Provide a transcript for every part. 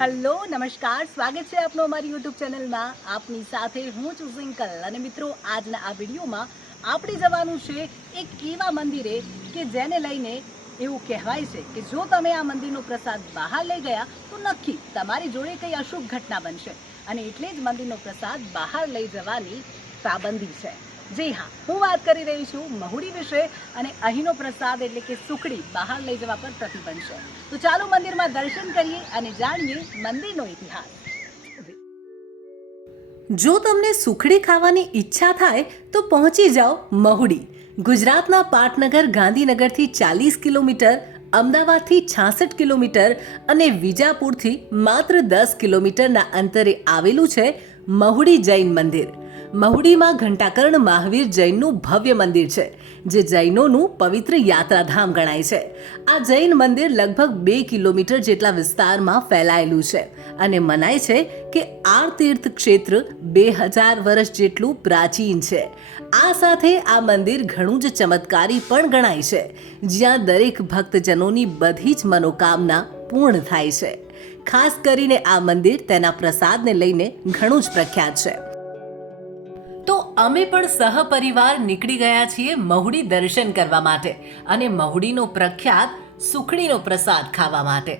Hello નમસ્કાર, સ્વાગત છે આપનું અમારી યુટ્યુબ ચેનલમાં. આપની સાથે હું છું સિંકલ. અને મિત્રો, આજના આ વિડીયોમાં આપણે જવાનું છે એક એવા મંદિરે કે જેને લઈને એવું કહેવાય છે કે જો તમે આ મંદિરનો પ્રસાદ બહાર લઈ ગયા તો નક્કી તમારી જોડે કંઈ અશુભ ઘટના બનશે. અને એટલે જ મંદિરનો પ્રસાદ બહાર લઈ જવાની પાબંદી છે. જી હા, હું વાત કરી રહી છું મહુડી વિશે. અને અહીંનો પ્રસાદ એટલે કે સુખડી બહાર લઈ જવા પર પ્રતિબંધ છે. તો ચાલો મંદિરમાં દર્શન કરીએ અને જાણીએ મંદિરનો ઇતિહાસ. જો તમને સુખડી ખાવાની ઈચ્છા થાય તો પહોંચી જાઓ મહુડી. ગુજરાતના પાટનગર ગાંધીનગરથી 40 કિલોમીટર, અમદાવાદથી 66 કિલોમીટર અને વિજાપુરથી માત્ર 10 કિલોમીટરના અંતરે આવેલું છે મહુડી જૈન મંદિર. મહુડીમાં ઘંટાકર્ણ મહાવીર જૈનનું ભવ્ય મંદિર છે, જે જૈનોનું પવિત્ર યાત્રાધામ ગણાય છે. આ જૈન મંદિર લગભગ 2 કિલોમીટર જેટલા વિસ્તારમાં ફેલાયેલું છે અને મનાય છે કે આ તીર્થ ક્ષેત્ર 2000 વર્ષ જેટલું પ્રાચીન છે. આ સાથે આ મંદિર ઘણું જ ચમત્કારી પણ ગણાય છે, જ્યાં દરેક ભક્તજનોની બધી જ મનોકામના પૂર્ણ થાય છે. ખાસ કરીને આ મંદિર તેના પ્રસાદને લઈને ઘણું જ પ્રખ્યાત છે. તો અમે પણ સહપરિવાર નીકળી ગયા છીએ મહુડી દર્શન કરવા માટે અને મહુડીનો પ્રખ્યાત સુખડીનો પ્રસાદ ખાવા માટે.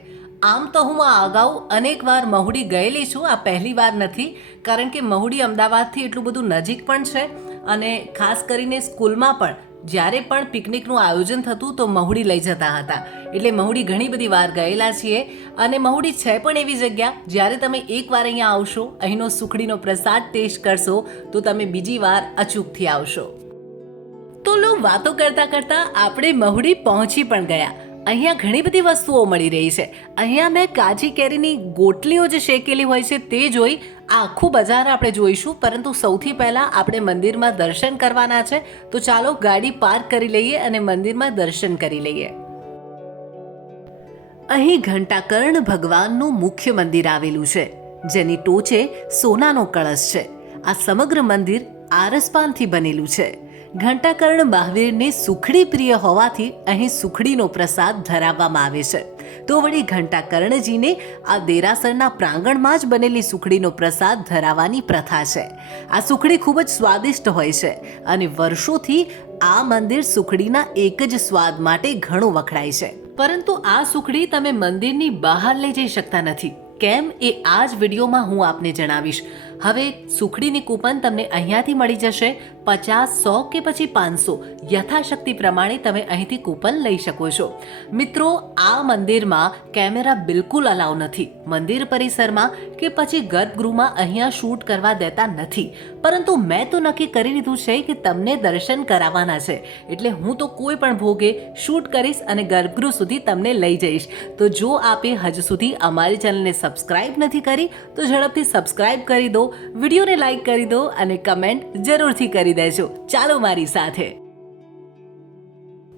આમ તો હું આ અગાઉ અનેકવાર મહુડી ગયેલી છું, આ પહેલી વાર નથી. કારણ કે મહુડી અમદાવાદથી એટલું બધું નજીક પણ છે અને ખાસ કરીને સ્કૂલમાં પણ જ્યારે પણ પિકનિકનું આયોજન થતું તો મહુડી લઈ જતા હતા. એટલે મહુડી ઘણી બધી વાર ગયેલા છીએ અને મહુડી છે પણ એવી જગ્યા, જ્યારે તમે એકવાર અહીંયા આવશો, અહીંનો સુખડીનો પ્રસાદ ટેસ્ટ કરશો તો તમે બીજી વાર અચૂકથી આવશો. તો લો, વાતો કરતાં કરતાં આપણે મહુડી પહોંચી પણ ગયા. અહીંયા ઘણી બધી વસ્તુઓ મળી રહી છે. અહીંયા મેં કાચી કેરીની ગોટલીઓ જે શેકેલી હોય છે તે જોઈ. આખું બજાર આપણે જોઈશું, પરંતુ સૌથી પહેલાં આપણે મંદિરમાં દર્શન કરવાના છે. તો ચાલો ગાડી પાર્ક કરી લઈએ અને મંદિરમાં દર્શન કરી લઈએ. અહીં ઘંટાકર્ણ ભગવાનનું મુખ્ય મંદિર આવેલું છે, જેની ટોચે સોનાનો કળશ છે. આ સમગ્ર મંદિર આરસપાનથી બનેલું છે. ઘંટાકર્ણ મહાવીરની સુખડી પ્રિય હોવાથી અહીં સુખડીનો પ્રસાદ ધરાવવામાં આવે છે. તો વળી ઘંટાકર્ણજીને આ દેરાસરના પ્રાંગણમાં જ બનેલી સુખડીનો પ્રસાદ ધરાવવાની પ્રથા છે. આ સુખડી ખૂબ જ સ્વાદિષ્ટ હોય છે અને વર્ષોથી આ મંદિર સુખડીના એક જ સ્વાદ માટે ઘણું વખણાય છે. પરંતુ આ સુખડી તમે મંદિરની બહાર લઈ જઈ શકતા નથી. કેમ, એ આ જ વિડીયોમાં હું આપને જણાવીશ. હવે સુખડીની કૂપન તમને અહીંયાથી મળી જશે. 50, 100 કે પછી 500 યથાશક્તિ પ્રમાણે તમે અહીંથી કૂપન લઈ શકો છો. મિત્રો, આ મંદિરમાં કેમેરા બિલકુલ અલાઉ નથી. મંદિર પરિસરમાં કે પછી ગર્ભગૃહમાં અહીંયા શૂટ કરવા દેતા નથી. પરંતુ મેં તો નક્કી કરી લીધું છે કે તમને દર્શન કરાવવાના છે, એટલે હું તો કોઈ પણ ભોગે શૂટ કરીશ અને ગર્ભગૃહ સુધી તમને લઈ જઈશ. તો જો આપે હજુ સુધી અમારી ચેનલને સબસ્ક્રાઇબ નથી કરી તો ઝડપથી સબસ્ક્રાઇબ કરી દો, વિડીયોને લાઈક કરી દો અને કમેન્ટ જરૂરથી કરી દેજો. ચાલો મારી સાથે.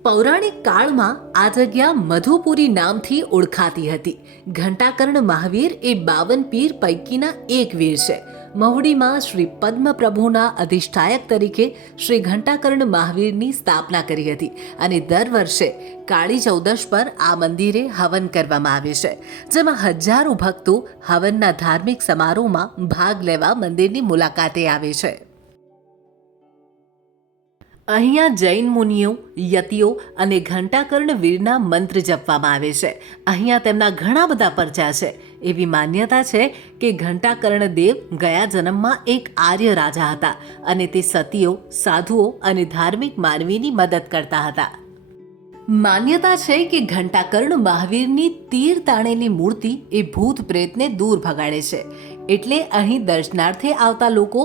પૌરાણિક કાળમાં આ જગ્યા મધુપુરી નામથી ઓળખાતી હતી. ઘંટાકર્ણ મહાવીર એ 52 પીર પૈકીના એક વીર છે. મહુડીમાં શ્રી પદ્મપ્રભુના અધિષ્ઠાયક તરીકે શ્રી ઘંટાકર્ણ મહાવીરની સ્થાપના કરી હતી અને દર વર્ષે કાળી ચૌદશ પર આ મંદિરે હવન કરવામાં આવે છે, જેમાં હજારો ભક્તો હવનના ધાર્મિક સમારોહમાં ભાગ લેવા મંદિરની મુલાકાતે આવે છે. અહીંયા જૈન મુનિઓ, યતિઓ અને ઘંટાકર્ણ વીરના મંત્ર જપવામાં આવે છે. અહીંયા તેમના ઘણા બધા પરચા છે. એવી માન્યતા છે કે ઘંટાકર્ણ દેવ ગયા જન્મમાં એક આર્ય રાજા હતા અને તે સતીઓ, સાધુઓ અને ધાર્મિક માનવીની મદદ કરતા હતા. માન્યતા છે કે ઘંટાકર્ણ મહાવીરની તીર તાણેલી મૂર્તિ એ ભૂત પ્રેતને દૂર ભગાડે છે. એટલે અહીં દર્શનાર્થે આવતા લોકો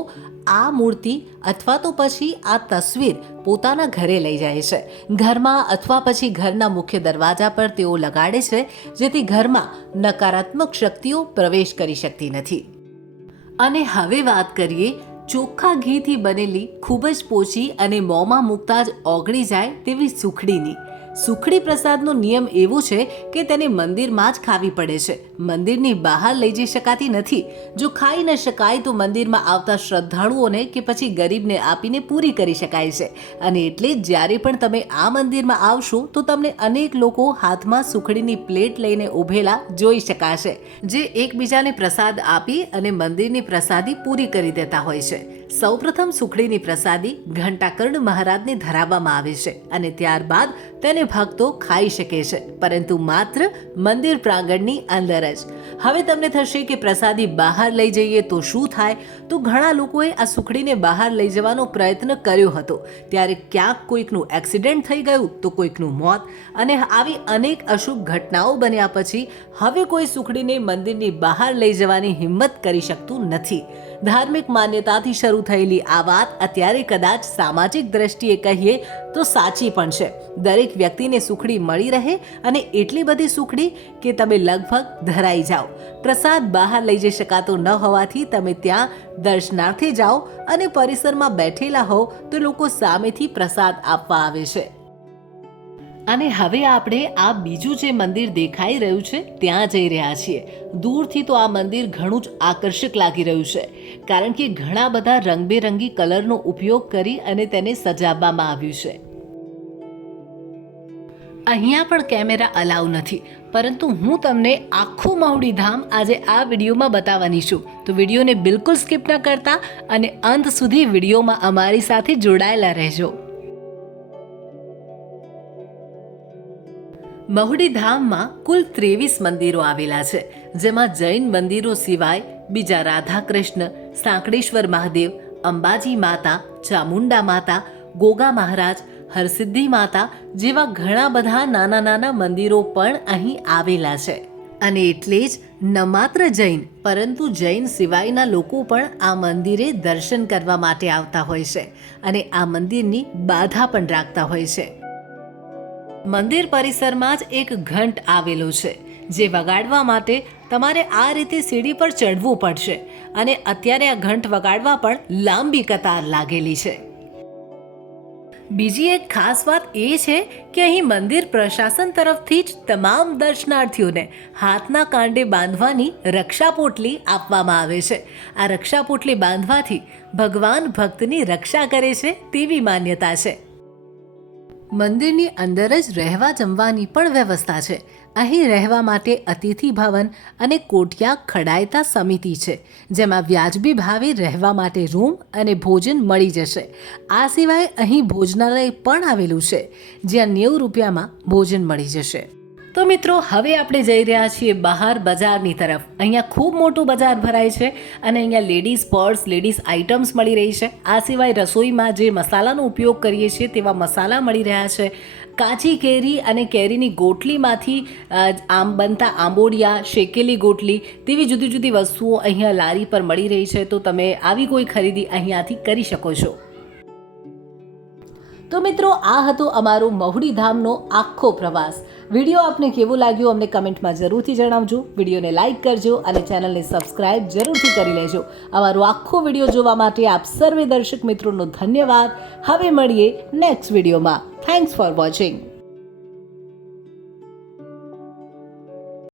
આ મૂર્તિ અથવા તો પછી આ તસવીર પોતાના ઘરે લઈ જાય છે. ઘરમાં અથવા પછી ઘરના મુખ્ય દરવાજા પર તેઓ લગાડે છે, જેથી ઘરમાં નકારાત્મક શક્તિઓ પ્રવેશ કરી શકતી નથી. અને હવે વાત કરીએ ચોખ્ખા ઘીથી બનેલી ખૂબ જ પોચી અને મોંમાં મૂકતા જ ઓગળી જાય તેવી સુખડીની. સુખડી પ્રસાદનો નિયમ એવો છે કે તેને મંદિરમાં જ ખાવી પડે છે, મંદિરની બહાર લઈ જઈ શકાતી નથી. જો ખાઈ ન શકાય તો મંદિરમાં આવતા શ્રદ્ધાળુઓને કે પછી ગરીબને આપીને પૂરી કરી શકાય છે. અને એટલે જ જ્યારે પણ તમે આ મંદિરમાં આવશો તો તમને અનેક લોકો હાથમાં સુખડીની પ્લેટ લઈને ઊભેલા જોઈ શકાશે, જે એકબીજાને પ્રસાદ આપી અને મંદિરની પ્રસાદી પૂરી કરી દેતા હોય છે. સૌપ્રથમ સુખડીની પ્રસાદી ઘંટાકર્ણ મહારાજને ધરાવવામાં આવે છે અને ત્યારબાદ તેને ભક્તો ખાઈ શકે છે, પરંતુ માત્ર મંદિર પ્રાંગણની અંદર જ. હવે તમને થશે કે પ્રસાદી બહાર લઈ જઈએ તો શું થાય? તો ઘણા લોકોએ આ સુખડીને બહાર લઈ જવાનો પ્રયત્ન કર્યો હતો, ત્યારે ક્યાંક કોઈકનું એક્સિડન્ટ થઈ ગયું તો કોઈકનું મોત, અને આવી અનેક અશુભ ઘટનાઓ બન્યા પછી હવે કોઈ સુખડીને મંદિરની બહાર લઈ જવાની હિંમત કરી શકતું નથી. ધાર્મિક માન્યતાથી શરૂ થયેલી આ વાત અત્યારે કદાચ સામાજિક દ્રષ્ટિએ કહીએ તો સાચી પણ છે. દરેક વ્યક્તિને સુખડી મળી રહે અને એટલી બધી સુખડી કે તમે લગભગ ધરાઈ જાઓ. પ્રસાદ બહાર લઈ જઈ શકાતો ન હોવાથી તમે ત્યાં દર્શનાર્થે જાઓ અને પરિસરમાં બેઠેલા હો તો લોકો સામેથી પ્રસાદ આપવા આવે છે. અને હવે આપણે આ બીજું જે મંદિર દેખાઈ રહ્યું છે ત્યાં જઈ રહ્યા છીએ. દૂરથી તો આ મંદિર ઘણું જ આકર્ષક લાગી રહ્યું છે, કારણ કે ઘણા બધા રંગબેરંગી કલરનો ઉપયોગ કરી અને તેને સજાવવામાં આવ્યું છે. અહીંયા પણ કેમેરા અલાઉ નથી, પરંતુ હું તમને આખું મહુડી ધામ આજે આ વિડીયોમાં બતાવવાની છું. તો વિડીયોને બિલકુલ સ્કીપ ન કરતા અને અંત સુધી વિડીયોમાં અમારી સાથે જોડાયેલા રહેજો. મહુડી ધામમાં કુલ 23 મંદિરો આવેલા છે, જેમાં જૈન મંદિરો સિવાય બીજા રાધા કૃષ્ણ, સાંકળેશ્વર મહાદેવ, અંબાજી માતા, ચામુંડા માતા, ગોગા મહારાજ, હરસિદ્ધિ માતા જેવા ઘણા બધા નાના નાના મંદિરો પણ અહીં આવેલા છે. અને એટલે જ ન માત્ર જૈન પરંતુ જૈન સિવાયના લોકો પણ આ મંદિરે દર્શન કરવા માટે આવતા હોય છે અને આ મંદિરની બાધા પણ રાખતા હોય છે. મંદિર પરિસરમાં જ એક ઘંટ આવેલો છે, જે વગાડવા માટે તમારે આ રીતે સીડી પર ચડવું પડશે અને અત્યારે આ ઘંટ વગાડવા પણ લાંબી કતાર લાગેલી છે. બીજી એક ખાસ વાત એ છે કે અહીં મંદિર પ્રશાસન તરફથી જ તમામ દર્શનાર્થીઓને હાથના કાંડે બાંધવાની રક્ષા પોટલી આપવામાં આવે છે. આ રક્ષા પોટલી બાંધવાથી ભગવાન ભક્તની રક્ષા કરે છે તેવી માન્યતા છે. મંદિરની અંદર જ રહેવા જમવાની પણ વ્યવસ્થા છે. અહીં રહેવા માટે અતિથિ ભવન અને કોઠિયા ખડાયતા સમિતિ છે, જેમાં વ્યાજબી ભાવે રહેવા માટે રૂમ અને ભોજન મળી જશે. આ સિવાય અહીં ભોજનાલય પણ આવેલું છે, જ્યાં 90 રૂપિયામાં ભોજન મળી જશે. તો મિત્રો, હવે આપણે જઈ રહ્યા છીએ બહાર બજારની તરફ. અહીંયા ખૂબ મોટું બજાર ભરાય છે અને અહીંયા લેડીઝ પર્સ, લેડીઝ આઇટમ્સ મળી રહી છે. આ સિવાય રસોઈમાં જે મસાલાનો ઉપયોગ કરીએ છીએ તેવા મસાલા મળી રહ્યા છે. કાચી કેરી અને કેરીની ગોટલીમાંથી આમ બનતા આંબોડિયા, શેકેલી ગોટલી તેવી જુદી જુદી વસ્તુઓ અહીંયા લારી પર મળી રહી છે. તો તમે આવી કોઈ ખરીદી અહીંયાથી કરી શકો છો. તો મિત્રો, આ હતો અમારો મહુડી ધામનો આખો પ્રવાસ. વિડીયો આપને કેવો લાગ્યો અમને કમેન્ટમાં જરૂરથી જણાવજો. વિડીયોને લાઇક કરજો અને ચેનલને સબસ્ક્રાઇબ જરૂરથી કરી લેજો. અમારો આખો વિડીયો જોવા માટે આપ સર્વે દર્શક મિત્રોનો ધન્યવાદ. હવે મળીએ નેક્સ્ટ વિડીયોમાં. Thanks for watching.